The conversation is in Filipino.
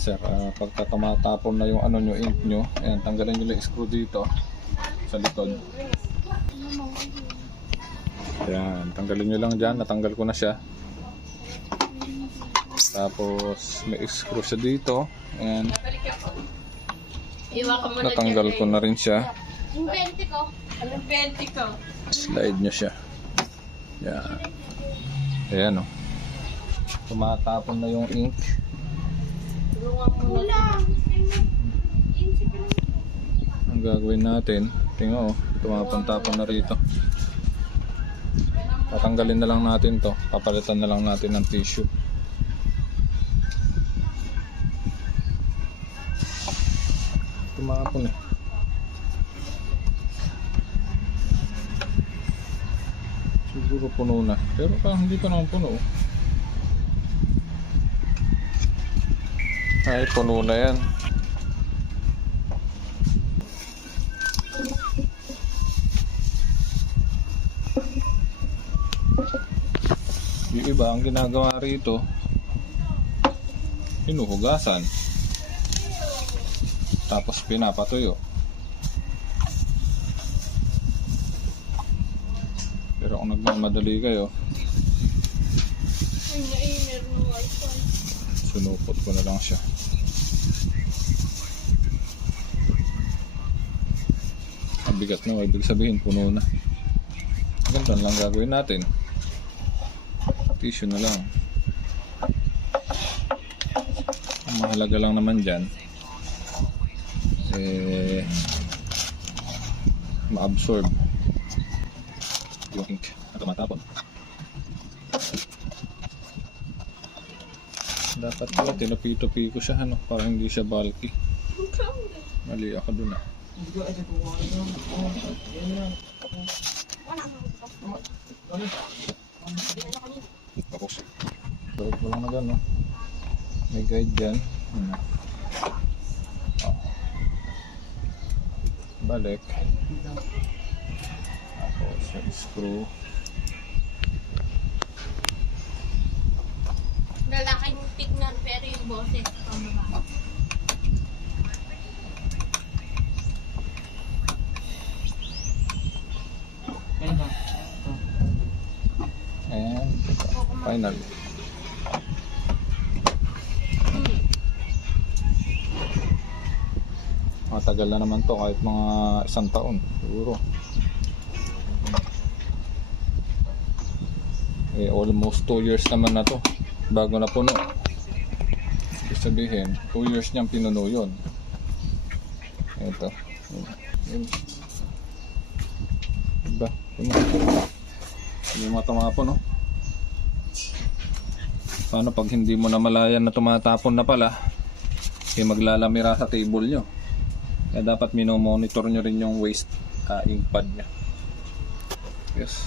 sir, pagka tumatapon na yung ano nyo, ink nyo, ayan, tanggalin nyo yung screw dito sa likod. Ayan, tanggalin nyo lang dyan, natanggal ko na siya. Tapos may screw siya dito. Ayan, natanggal ko na rin siya. Yung 20 ko. Anong 20 ko? Slide nyo siya. Ayan. Ayan o. Tumatapon na yung ink. Kulang. Ang gagawin natin, tingnan o, tumapon-tapon na rito. Tatanggalin na lang natin to, papalitan na lang natin ng tissue. Tumapon eh. Siguro puno na, pero parang hindi pa naman puno. Ay, puno na yan. Yung iba ang ginagawa rito, hinuhugasan tapos pinapatuyo. Pero kung nagmamadali kayo, sunupot ko na lang siya. Ang bigat na, ibig sabihin puno na. Ganito lang gagawin natin. Tissue na lang. Ang mahalaga lang naman dyan ma-absorb yung ink na tumatapon. Dapat pala tinupi-tupi ko siya para hindi siya bulky. Mali ako dun ah. Tapos balik mo lang na gano'n. May guide dyan. Balik. Tapos yung screw. Lalaki yung tignan pero yung boses pamaba. And final. Matagal na naman to, kahit mga 1 taon siguro. Almost 2 years naman na to bago na puno. Ibig sabihin 2 years niyang pinuno yun. Ito diba? Hindi mo tumapon, no? Paano pag hindi mo na malayan na tumatapon na pala, maglalamira sa table nyo. Kaya dapat minomonitor nyo rin yung waste ink pad nya. Yes.